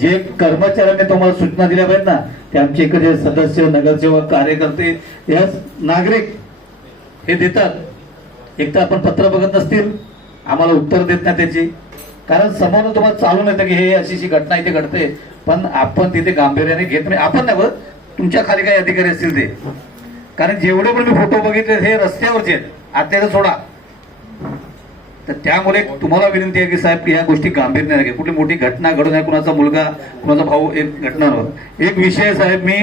जे कर्मचाऱ्यांनी तुम्हाला सूचना दिल्या पाहिजेत ना, ते आमचे इकडे सदस्य, नगरसेवक, कार्यकर्ते, या नागरिक हे देतात. एक तर आपण पत्र बघत नसतील, आम्हाला उत्तर देत नाही त्याची, कारण समोर तुम्हाला चालून येतं की हे अशी घटना इथे घडते, पण आपण तिथे गांभीर्याने घेत नाही. आपण नाही बघ, तुमच्या खाली काही अधिकारी असतील ते, कारण जेवढे पण मी फोटो बघितले हे रस्त्यावरचे आहेत, आतल्याला सोडा. तर त्यामुळे तुम्हाला विनंती आहे की साहेब या गोष्टी गांभीर्याने घ्या. कुठली मोठी घटना घडून आहे, कुणाचा मुलगा, कुणाचा भाऊ, एक घटना नव्हती. एक विषय साहेब, मी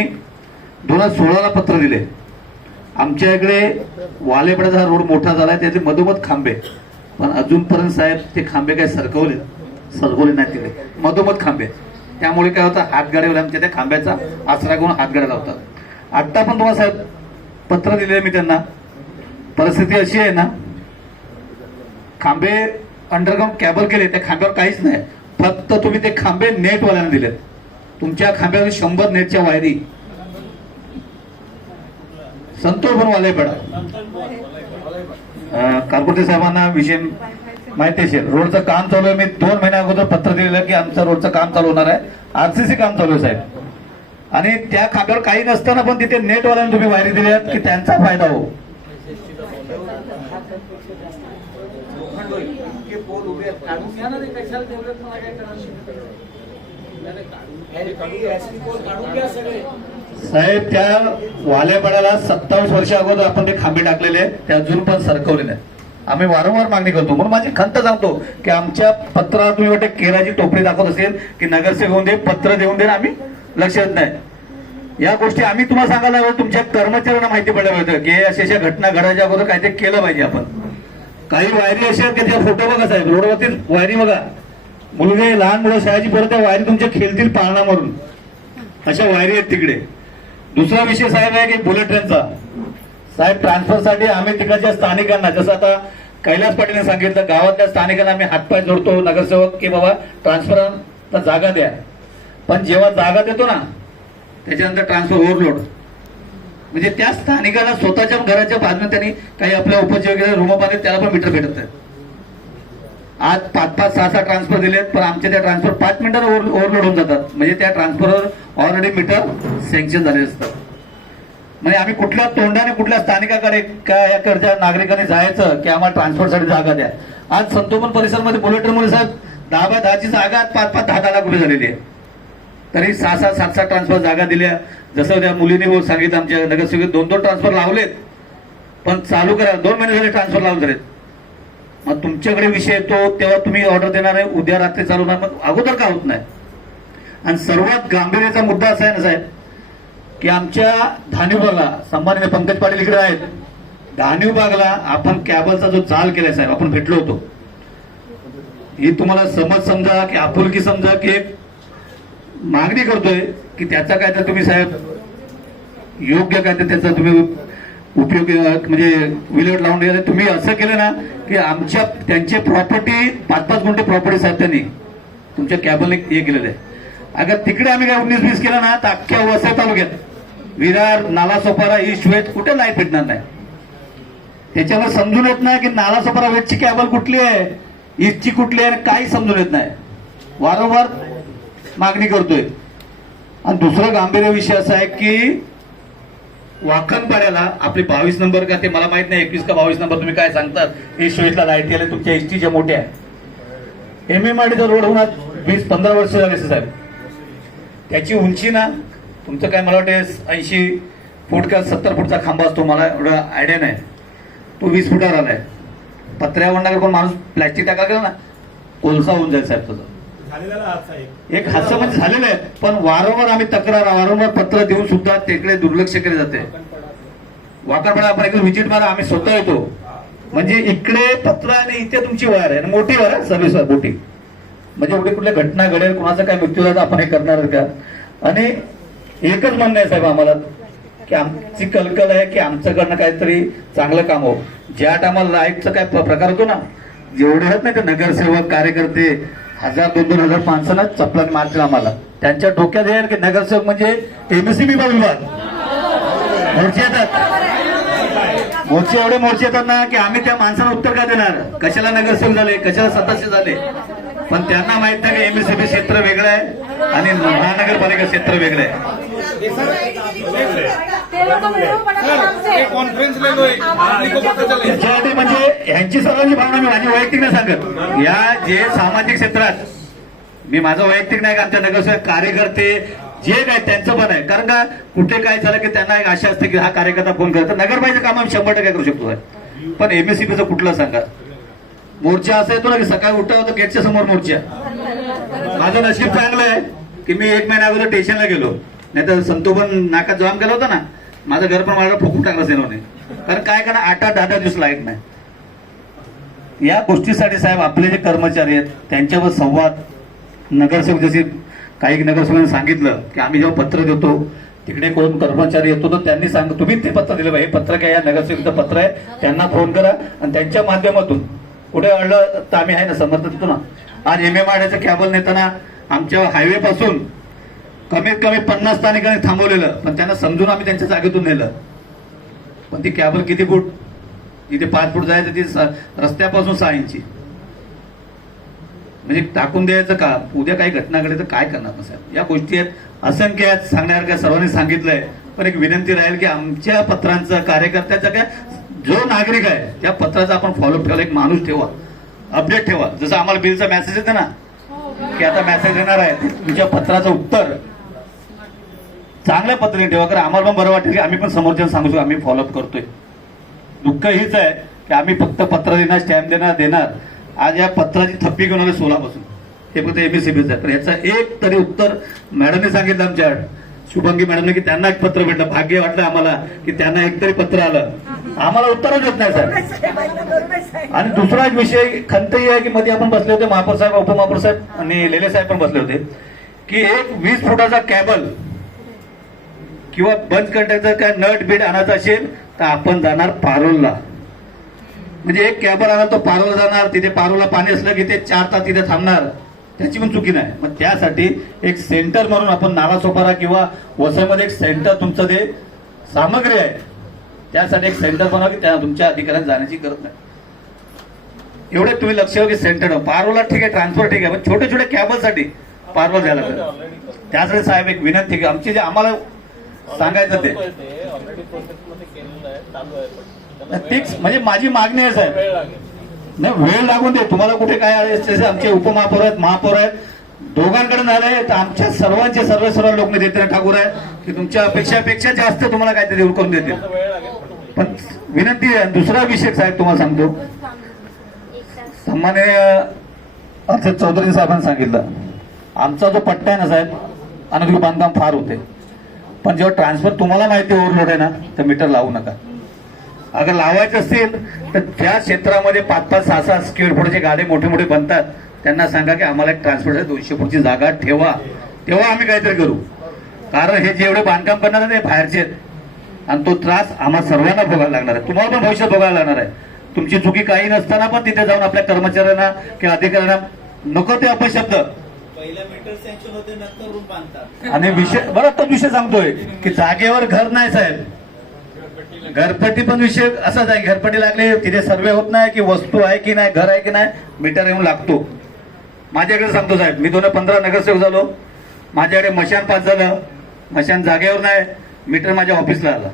2016ला पत्र दिले. आमच्या इकडे वालेपड्याचा हा रोड मोठा झालाय, त्याचे मधोमध खांबे, पण अजूनपर्यंत साहेब ते खांबे काय सरकवले नाही तिकडे, मधोमध खांबे. त्यामुळे काय होतं, हातगाड्यावर आमच्या त्या खांब्याचा आसरा घेऊन हातगाड्या लावतात. आत्ता पण तुम्हाला साहेब पत्र दिले मी त्यांना. परिस्थिती अशी आहे ना, खांबे अंडरग्राऊंड कॅबल केले, त्या खांब्यावर काहीच नाही, फक्त तुम्ही ते खांबे नेटवाल्यांना दिलेत. तुमच्या खांब्यावर 100 नेटच्या वायरी. संतोष पण वालेपडा कारपोरेटर साहेबांना विषय माहिती आहे. रोडचं काम चालू आहे. मी 2 महिन्या अगोदर पत्र दिलेलं की आमचं रोडचं काम चालू होणार आहे, आरसीसी काम चालू आहे साहेब. आणि त्या खांब्यावर काही नसताना पण तिथे नेटवाल्यांना तुम्ही वायरी दिल्यात की त्यांचा फायदा हो. साहेब त्या वालेपाड्याला 27 वर्ष अगोदर आपण ते खांबे टाकलेले, ते अजून पण सरकवले नाही. आम्ही वारंवार मागणी करतो. म्हणून माझी खंत सांगतो की आमच्या पत्रात तुम्ही वाटते केराची टोपली दाखवत असेल की नगरसेवक होऊन दे, पत्र देऊन दे, आम्ही लक्ष देत नाही. या गोष्टी आम्ही तुम्हाला सांगायला हवं, तुमच्या कर्मचाऱ्यांना माहिती पडलं होतं की अशा घटना घडायच्या अगोदर काहीतरी केलं पाहिजे आपण. काही वायरी अशा आहेत की त्या फोटो बघा साहेब, रोडवरती वायरी बघा, मुलगे, लहान मुलं, शाळेची पोरं त्या वायरी तुमच्या खेळतील पाळणा मारून, अशा वायरी आहेत तिकडे. दुसरा विषय साहेब आहे की बुलेट ट्रेनचा. साहेब ट्रान्सफरसाठी आम्ही तिकडच्या स्थानिकांना, जसं आता कैलास पाटीलने सांगितलं, गावातल्या स्थानिकांना आम्ही हातपाय जोडतो नगरसेवक की बाबा ट्रान्सफरला जागा द्या. पण जेव्हा जागा देतो ना, त्याच्यानंतर ट्रान्सफर ओव्हरलोड, म्हणजे त्या स्थानिकांना स्वतःच्या घराच्या बाजूने त्यांनी काही आपल्या उपजीविकेला रूम बांधले, त्याला पण मीटर भेटत नाही. आज 5-5, 6-6 ट्रान्सफर दिलेत, पण आमच्या त्या ट्रान्सफर 5 मिनिटात ओव्हरलोड होऊन जातात. म्हणजे त्या ट्रान्सफरवर ऑलरेडी मीटर सँक्शन झाले असतात. म्हणजे आम्ही कुठल्या तोंडाने कुठल्या स्थानिकाकडे काय याकडच्या नागरिकांनी जायचं की आम्हाला ट्रान्सफरसाठी जागा द्या. आज संतोपन परिसरमध्ये बुलेट ट्रेनमध्ये साहेब 10x10ची जागा 5-5, 10-10 लाख रुपये झालेली आहे. तरी 6-6, 7-7 ट्रान्सफर जागा दिल्या. जसं त्या मुलीने सांगितलं, आमच्या नगरसेवक 2-2 ट्रान्सफर लावलेत, पण चालू करा 2 महिने झाले ट्रान्सफर लावून झालेत. मग तुमच्याकडे विषय येतो तेव्हा तुम्ही ऑर्डर देणार आहे, उद्या रात्री चालू नाही, मग अगोदर का होत नाही. आणि सर्वात गांभीर्याचा मुद्दा असा आहे ना साहेब की आमच्या धानिवबागला, संभाजीने पंकज पाटील इकडे आहेत, धानिवबागला आपण कॅबलचा जो जाल केलाय साहेब, आपण भेटलो होतो. ही तुम्हाला समज समजा की आपुलकी समजा की एक मागणी करतोय की त्याचा काय तर तुम्ही साहेब योग्य काय तर त्याचा तुम्ही उपयोग म्हणजे विल्हेवाट लावून द्या. तुम्ही असं केलं ना की आमच्या त्यांचे प्रॉपर्टी 5-5 गुंठे प्रॉपर्टी साहेब त्यांनी तुमच्या कॅबलने हे केलेलं आहे. अगर तिकडे आम्ही काय 19-20 केलं ना तर अख्ख्या वसई तालुक्यात विरार, नालासोपारा, ईस्ट वेस्ट कुठे लाईट भेटणार नाही. त्याच्यामुळे समजून येत नाही की नालासोपारा वेस्टची कॅबल कुठली आहे, ईस्टची कुठली आहे, काही समजून येत नाही. वारंवार मागणी करतोय. आणि दुसरा गांभीर्य विषय असा आहे की वाकणपाड्याला आपले 22 नंबर का ते मला माहित नाही, 21 का 22 नंबर तुम्ही काय सांगतात, ईस्ट वेस्टला लाईट आले तुमच्या एसटीच्या मोठ्या. MMRDचा रोड होणार 20-15 वर्ष झाले साहेब. त्याची उंची ना तुमचं काय मला वाटतं 80 फूट का 70 फूटचा खांबा असतो, मला एवढं आयडिया नाही. तो 20 फुटावर आलाय. पत्र्यावर कोण माणूस प्लॅस्टिक टाका गेला ना, कोलसा होऊन जाईल साहेब. तुझं एक हास्य म्हणजे झालेलं आहे. पण वारंवार आम्ही तक्रार, वारंवार पत्र देऊन सुद्धा तिकडे दुर्लक्ष केले जाते. वाकणपाडा आपण एकदा व्हिजिट मारा, आम्ही स्वतः येतो. म्हणजे इकडे पत्र आणि इथे तुमची वायर आहे, मोठी वायर आहे, सर्व्हिस वायर मोठी. म्हणजे एवढी कुठल्या घटना घडेल, कुणाचा काय मृत्यू झाला आपण हे करणार का. आणि एकच म्हणणं आहे साहेब आम्हाला की आमची कलकल आहे की आमच्याकडनं काहीतरी चांगलं काम हो. ज्या टायमाला लाईटचा काय प्रकार होतो ना, जेवढे आहेत नाही ते नगरसेवक, कार्यकर्ते 1000-2000 माणसांना चपलाने मारतील आम्हाला. त्यांच्या डोक्यात आहे की नगरसेवक म्हणजे MSCB विभाग मोर्चे येतात. मोर्चे एवढे मोर्चे येतात ना की आम्ही त्या माणसाला उत्तर का देणार, कशाला नगरसेवक झाले, कशाला सदस्य झाले. पण त्यांना माहित नाही की एमएससीबी क्षेत्र वेगळं आहे आणि महानगरपालिका क्षेत्र वेगळं आहे. त्याच्यासाठी म्हणजे यांची सर्वांची भावना मी माझी वैयक्तिक नाही सांगत. या जे सामाजिक क्षेत्रात मी माझं वैयक्तिक नाही, आमच्या नगरसेवक कार्यकर्ते जे काय त्यांचं पण आहे. कारण का कुठे काय झालं की त्यांना एक आशा असते की हा कार्यकर्ता फोन करतो, नगरपालिका काम आम्ही 100% करू शकतो. पण एमएससीबीचं कुठलं सांगा, मोर्चा असा येतो ना की सकाळी उठा होतं गेटच्या समोर मोर्चा. माझं नशीब चांगलं आहे की मी 1 महिन्या अगोदर स्टेशनला गेलो, नाही तर संतोबन नाका जाम केला होता ना, माझं घर पण मला फुकून टाकलं सेनोने. कारण काय करणार 8-10 दिवस लाईट नाही. या गोष्टीसाठी साहेब आपले जे कर्मचारी आहेत त्यांच्यावर संवाद, नगरसेवक जसे काही नगरसेवकांनी सांगितलं की आम्ही जेव्हा पत्र देतो तिकडे कोण कर्मचारी येतो तर त्यांनी तुम्ही ते पत्र दिलं हे पत्र काय या नगरसेवकाचं पत्र आहे, त्यांना फोन करा आणि त्यांच्या माध्यमातून कुठे अडलं तर आम्ही आहे ना समर्थ देतो ना. आज MMRDAचं कॅबल नेताना आमच्या हायवे पासून कमीत कमी 50 स्थानिकांनी थांबवलेलं, पण त्यांना समजून आम्ही त्यांच्या जागेतून नेलं. पण ती कॅबल किती फूट, जिथे 5 फूट जायचं ती रस्त्यापासून 6 इंची म्हणजे टाकून द्यायचं का. उद्या काही घटना घडली तर काय करणार ना साहेब. या गोष्टी आहेत, असंख्य आहेत, सांगण्यासारख्या सर्वांनी सांगितलंय. पण एक विनंती राहील की आमच्या पत्रांचं, कार्यकर्त्याचं काय जो नागरिक आहे त्या पत्राचा आपण फॉलोअप ठेवा, एक माणूस ठेवा, अपडेट ठेवा. जसं आम्हाला बिलचा मेसेज येते ना की आता मेसेज येणार आहे, तुमच्या पत्राचं उत्तर चांगल्या पद्धतीने ठेवा. कारण आम्हाला पण बरं वाटेल की आम्ही पण समोरच्या सांगू शकतो आम्ही फॉलोअप करतोय. दुःख हीच आहे की आम्ही फक्त पत्र देणार, स्टॅम्प देणार. आज या पत्राची थप्पी घेऊन आले 16 पासून, हे फक्त एमएससीबीचं आहे. पण याचं एक तरी उत्तर मॅडमने सांगितलं आमच्या शुभंगी मॅडमने की त्यांना एक पत्र भेटलं. भाग्य वाटलं आम्हाला की त्यांना एक तरी पत्र आलं. आम्हाला उत्तरच होत नाही साहेब. आणि दुसरा एक विषय खंत ही आहे की मध्ये आपण बसले होते, महापौर साहेब, उपमहापौर साहेब आणि लेले साहेब पण बसले होते की एक 20 फुटाचा कॅबल किंवा बंद करण्याचं काय नट बीट आणायचं असेल तर आपण जाणार पारोलला. म्हणजे एक कॅबल आला तो पारोला जाणार, तिथे पारोला पाणी असलं की ते 4 तास तिथे थांबणार, त्याची पण चुकी नाही. मग त्यासाठी एक सेंटर म्हणून आपण नालासोपारा किंवा वसईमध्ये एक सेंटर तुमचं ते सामग्री आहे त्यासाठी एक सेंटर बनवा की त्या तुमच्या अधिकाऱ्यांना जाण्याची गरज नाही. एवढे तुम्ही लक्ष ठेवा की सेंटर पारोला ठीक आहे, ट्रान्सफर ठीक आहे, पण छोटे छोटे कॅबलसाठी पारोला जायला पाहिजे. त्यासाठी साहेब एक विनंती की आमची जे आम्हाला सांगायचं ते फिक्स म्हणजे माझी मागणी आहे साहेब. नाही वेळ लागून दे, तुम्हाला कुठे काय आमचे उपमहापौर आहेत, महापौर आहेत, दोघांकडे झाले तर आमच्या सर्वांचे सर्व लोक नेते ठाकूर आहेत की तुमच्या अपेक्षापेक्षा जास्त तुम्हाला काहीतरी देऊ करून देतील. पण विनंती आहे. दुसरा विषय साहेब तुम्हाला सांगतो, सन्माननीय अर्चद चौधरी साहेबांनी सांगितलं आमचा जो पट्टा आहे ना साहेब, अनधिकृत बांधकाम फार होते. पण जेव्हा ट्रान्सफर तुम्हाला माहिती ओव्हरलोड आहे ना तर मीटर लावू नका. अगर लावायचं असेल तर त्या क्षेत्रामध्ये 5-6 स्क्वेअर फुटचे गाडे मोठे मोठे बनतात, त्यांना सांगा की आम्हाला एक ट्रान्सपोर्ट 200 फूटची जागा ठेवा, तेव्हा आम्ही काहीतरी करू. कारण हे जेवढे बांधकाम करणार आहे ते बाहेरचे आहेत आणि तो त्रास आम्हाला सर्वांना भोगायला लागणार आहे, तुम्हाला पण भविष्यात भोगायला लागणार आहे. तुमची चुकी काही नसताना पण तिथे जाऊन आपल्या कर्मचाऱ्यांना किंवा अधिकाऱ्यांना नको ते अपशब्द आणि विषय बरं तो विषय सांगतोय की जागेवर घर नाही साहेब. घरपट्टी पण विषय असाच आहे, घरपट्टी लागली तिथे सर्वे होत नाही की वस्तू आहे की नाही, घर आहे की नाही, मीटर येऊन लागतो. माझ्याकडे सांगतो साहेब, मी 2015 नगरसेवक झालो, माझ्याकडे मशान पास झालं, मशान जागेवर नाही, मीटर माझ्या ऑफिसला आला.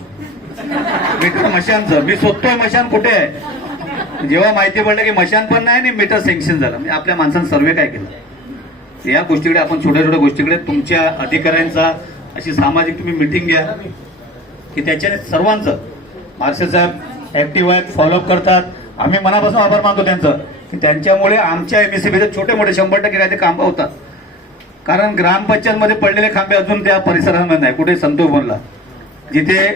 मीटर मशानचं मी शोधतोय मशान कुठे आहे. जेव्हा माहिती पडलं की मशान पण नाही आणि मीटर सँक्शन झालं, म्हणजे आपल्या माणसानं सर्वे काय केलं. या गोष्टीकडे आपण छोट्या छोट्या गोष्टीकडे तुमच्या अधिकाऱ्यांचा अशी सामाजिक तुम्ही मिटिंग घ्या की त्याच्याने सर्वांचं मार्शल साहेब ऍक्टिव्ह आहेत, फॉलोअप करतात. आम्ही मनापासून आभार मानतो त्यांचं की त्यांच्यामुळे आमच्या एमएससीबीचे छोटे मोठे 100% काही ते खांब होतात. कारण ग्रामपंचायतमध्ये पडलेले खांबे अजून त्या परिसरामध्ये नाही. कुठे संतोषवनला जिथे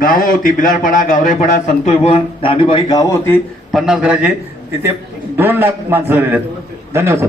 गावं होती, बिलारपाडा, गावरेपाडा, संतोषवन, धानुबाई गावं होती 50 घराची, तिथे 2 लाख माणसं झालेले आहेत. धन्यवाद सर.